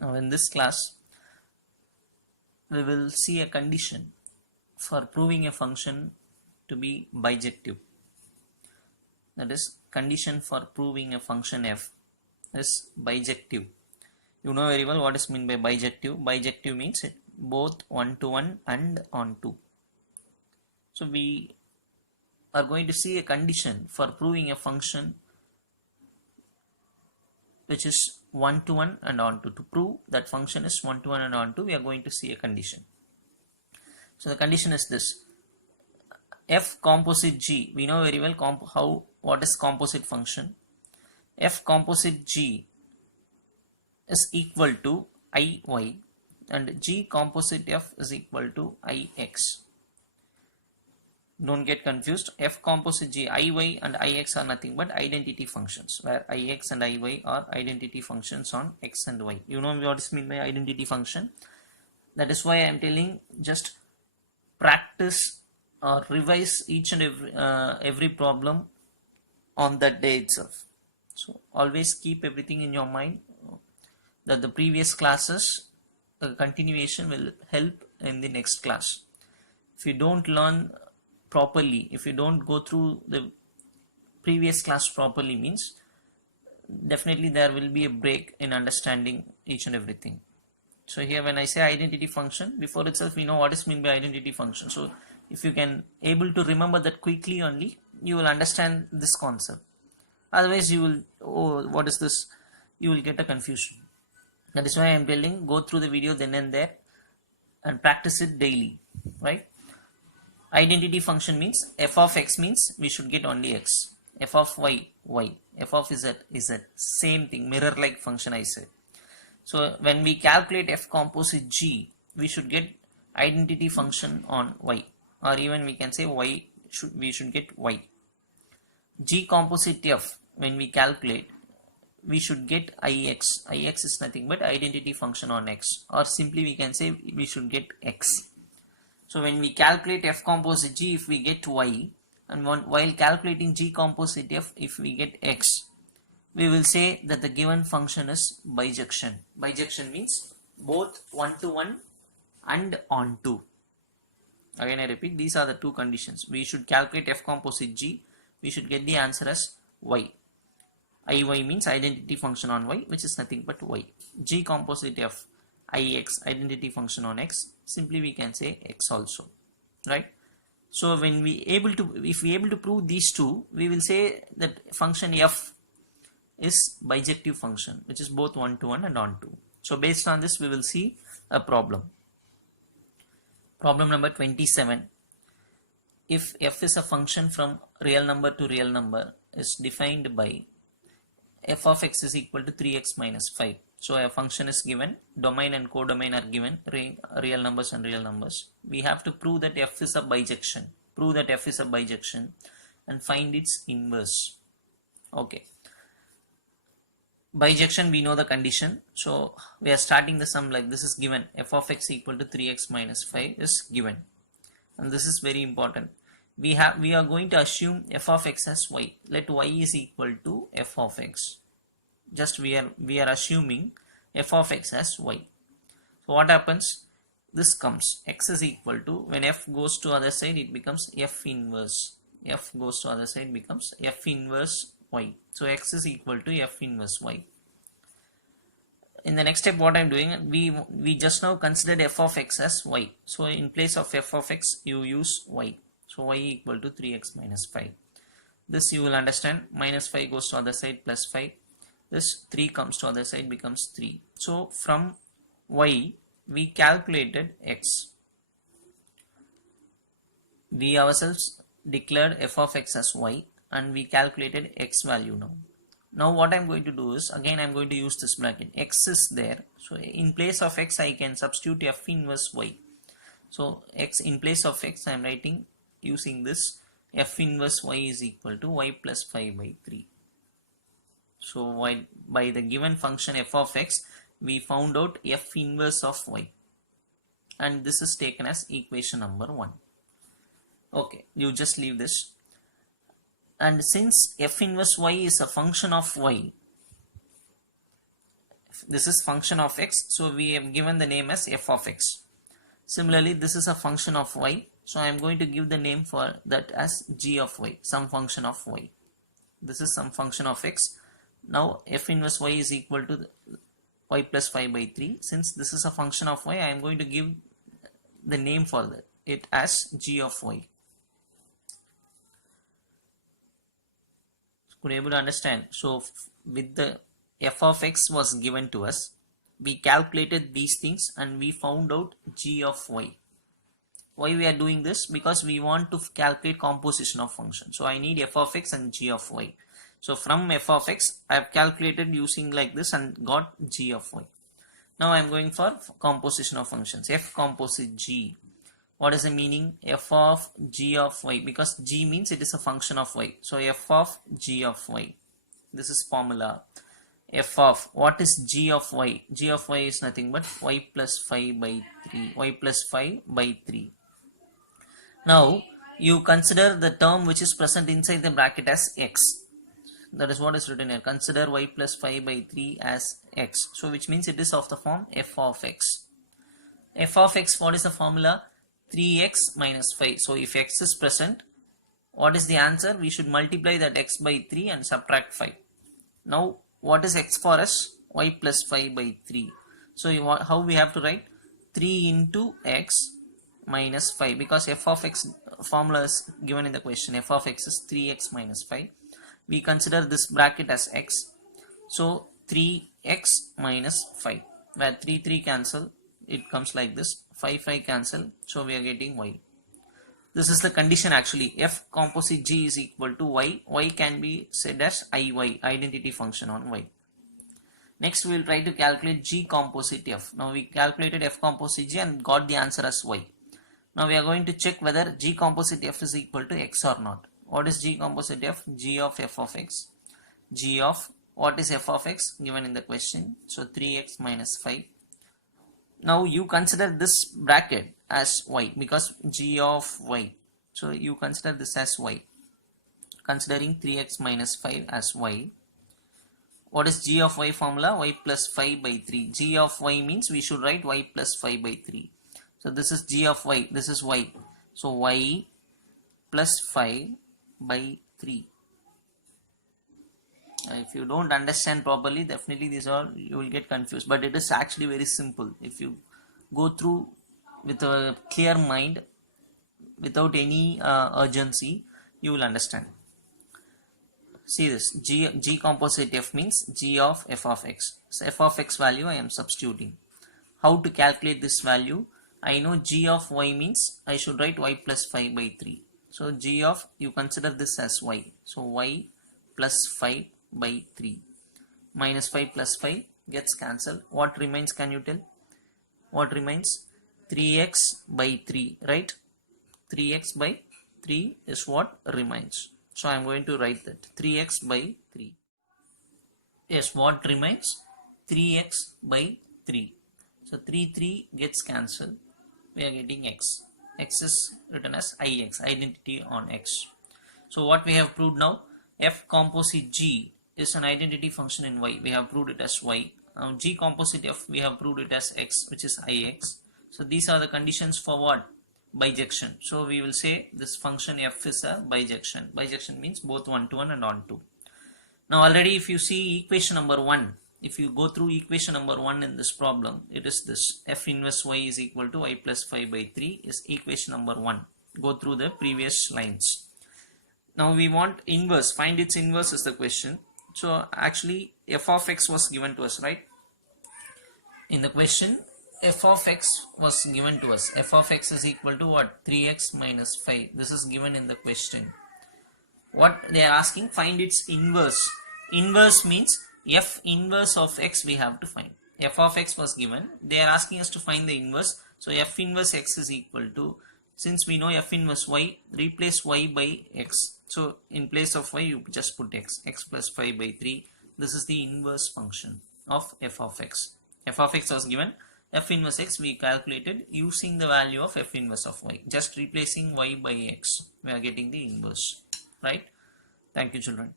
Now in this class we will see a condition for proving a function to be bijective. That is, condition for proving a function f is bijective. You know very well what is meant by bijective. Bijective means both one-to-one and onto. So we are going to see a condition for proving a function which is one-to-one and onto. To prove that function is one-to-one and onto, we are going to see a condition. So the condition is this: f composite g. We know very well what is composite function. F composite g is equal to iy and g composite f is equal to ix. Don't get confused. F composite g, iy and ix are nothing but identity functions, where ix and iy are identity functions on x and y. You know what is meant by identity function. That is why I am telling, just practice or revise each and every problem on that day itself. So always keep everything in your mind, that the previous classes continuation will help in the next class. If you don't learn properly, if you don't go through the previous class properly, means definitely there will be a break in understanding each and everything. So here when I say identity function, before itself we know what is meant by identity function. So if you can able to remember that quickly only, you will understand this concept. Otherwise you will, oh, what is this? You will get a confusion. That is why I am telling, go through the video then and there and practice it daily, right? Identity function means f of x means we should get only x. F of y, y. F of z, z. Same thing, mirror like function I said. So when we calculate f composite g, we should get identity function on y, or even we can say y, we should get y. G composite f, when we calculate, we should get ix. Ix is nothing but identity function on x, or simply we can say we should get x. So when we calculate f composite g, if we get y, and while calculating g composite f, if we get x, we will say that the given function is bijection. Bijection means both one-to-one and onto. Again I repeat, these are the two conditions. We should calculate f composite g, we should get the answer as y. Iy means identity function on y, which is nothing but y. G composite f, ix, identity function on x, simply we can say x also, right? So when if we able to prove these two, we will say that function f is bijective function, which is both one-to-one and onto. So based on this, we will see a problem. Problem number 27. If f is a function from real number to real number, is defined by f of x is equal to 3x minus 5. So a function is given, domain and codomain are given, real numbers and real numbers. We have to prove that f is a bijection. Prove that f is a bijection and find its inverse. Okay. Bijection, we know the condition. So we are starting the sum like this is given. F of x equal to 3x minus 5 is given. And this is very important. We are going to assume f of x as y. Let y is equal to f of x. Just we are assuming f of x as y. So what happens? This comes, x is equal to, when f goes to other side, it becomes f inverse. F goes to other side becomes f inverse y. So x is equal to f inverse y. In the next step, what I am doing, we just now considered f of x as y. So in place of f of x, you use y. So y equal to 3x minus 5. This you will understand. Minus 5 goes to other side, plus 5. This 3 comes to other side, becomes 3. So from y, we calculated x. We ourselves declared f of x as y, and we calculated x value now. Now what I am going to do is, again I am going to use this bracket. X is there. So in place of x, I can substitute f inverse y. So x, in place of x, I am writing using this f inverse y is equal to y plus 5 by 3. So by the given function f of x, we found out f inverse of y, and this is taken as equation number 1. Okay, you just leave this. And since f inverse y is a function of y, this is function of x, so we have given the name as f of x. Similarly, this is a function of y, so I am going to give the name for that as g of y, some function of y. This is some function of x. Now f inverse y is equal to y plus 5 by 3. Since this is a function of y, I am going to give the name for it as g of y. Could you able to understand? So with the f of x was given to us, we calculated these things and we found out g of y. Why we are doing this? Because we want to calculate composition of function. So I need f of x and g of y. So from f of x, I have calculated using like this and got g of y. Now I am going for composition of functions. F composite g. What is the meaning? F of g of y, because g means it is a function of y. So f of g of y. This is formula. F of, what is g of y? G of y is nothing but y plus 5 by 3. Y plus 5 by 3. Now you consider the term which is present inside the bracket as x. That is what is written here. Consider y plus 5 by 3 as x. So which means it is of the form f of x. F of x, what is the formula? 3x minus 5. So if x is present, what is the answer? We should multiply that x by 3 and subtract 5. Now what is x for us? Y plus 5 by 3. So how we have to write? 3 into x minus 5, because f of x formula is given in the question. F of x is 3x minus 5. We consider this bracket as x. So 3x minus 5, where 3 cancel, it comes like this. 5 cancel, so we are getting y. This is the condition actually. F composite g is equal to y. Y can be said as iy, identity function on y. Next we will try to calculate g composite f. Now we calculated f composite g and got the answer as y. Now we are going to check whether g composite f is equal to x or not. What is g composite f? G of f of x. G of, what is f of x given in the question? So 3x minus 5. Now you consider this bracket as y, because g of y. So you consider this as y. Considering 3x minus 5 as y. What is g of y formula? Y plus 5 by 3. G of y means we should write y plus 5 by 3. So this is g of y. This is y. So y plus 5 by 3. If you don't understand properly, definitely these all you will get confused, but it is actually very simple. If you go through with a clear mind without any urgency, you will understand. See this, g composite f means g of f of x. So f of x value I am substituting. How to calculate this value? I know g of y means I should write y plus 5 by 3. So g of, you consider this as y. So y plus 5 by 3. Minus 5 plus 5 gets cancelled. What remains, can you tell? What remains? 3x by 3, right? 3x by 3 is what remains. So I am going to write that 3x by 3. Yes, what remains? 3x by 3. So 3 gets cancelled. We are getting x. X is written as ix, identity on x. So what we have proved now? F composite g is an identity function in y. We have proved it as y. G composite f, we have proved it as x, which is ix. So these are the conditions for what? Bijection. So we will say this function f is a bijection. Bijection means both 1-to-1 and on-to. Now already if you see equation number 1, if you go through equation number 1 in this problem, it is this. F inverse y is equal to y plus 5 by 3 is equation number 1. Go through the previous lines. Now we want inverse. Find its inverse is the question. So actually f of x was given to us, right? In the question, f of x was given to us. F of x is equal to what? 3x minus 5. This is given in the question. What they are asking, find its inverse. Inverse means f inverse of x we have to find. F of x was given. They are asking us to find the inverse. So f inverse x is equal to, since we know f inverse y, replace y by x. So in place of y you just put x. X plus 5 by 3. This is the inverse function of f of x. F of x was given. F inverse x we calculated using the value of f inverse of y. Just replacing y by x. We are getting the inverse. Right? Thank you, children.